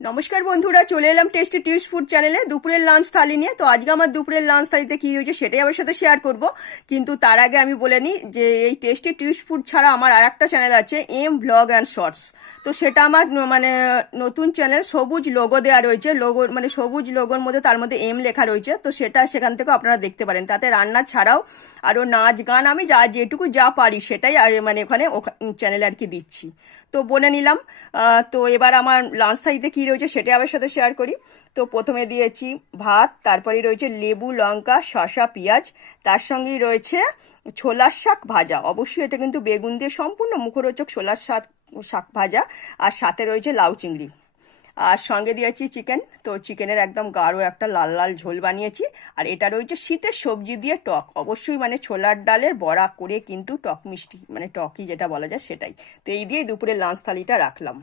নমস্কার বন্ধুরা, চলে এলাম টেস্টি টিপস ফুড চ্যানেলে দুপুরের লাঞ্চ থালি নিয়ে। তো আজকে আমার দুপুরের লাঞ্চ থালিতে কী রয়েছে সেটাই আমার সাথে শেয়ার করব। কিন্তু তার আগে আমি বলে নিই যে এই টেস্টি টিপস ফুড ছাড়া আমার আর একটা চ্যানেল আছে, এম ভ্লগ অ্যান্ড শর্টস। তো সেটা আমার মানে নতুন চ্যানেল, সবুজ লোগো দেওয়া রয়েছে, লোগো মানে সবুজ লোগোর মধ্যে তার মধ্যে এম লেখা রয়েছে। তো সেটা সেখান থেকেও আপনারা দেখতে পারেন। তাতে রান্না ছাড়াও আরও নাচ গান আমি যেটুকু যা পারি সেটাই মানে ওখানে চ্যানেলে আর কি দিচ্ছি। তো বলে নিলাম। তো এবার আমার লাঞ্চ থালিতে কী রয়েছে সেটা আমার সাথে শেয়ার করি। তো প্রথমে দিয়েছি ভাত, তারপরে রয়েছে লেবু, লঙ্কা, শসা, পেঁয়াজ, তার সঙ্গেই রয়েছে ছোলার শাক ভাজা। অবশ্যই এটা কিন্তু বেগুন দিয়ে সম্পূর্ণ মুখরোচক ছোলার শাক শাক ভাজা। আর সাথে রয়েছে লাউ চিংড়ি। আর সঙ্গে দিয়েছি চিকেন। তো চিকেনের একদম গাঢ় একটা লাল লাল ঝোল বানিয়েছি। আর এটা রয়েছে শীতের সবজি দিয়ে টক, অবশ্যই মানে ছোলার ডালের বড়া করে কিন্তু টক মিষ্টি, মানে টকই যেটা বলা যায় সেটাই। তো এই দিয়েই দুপুরের লাঞ্চ থালিটা রাখলাম।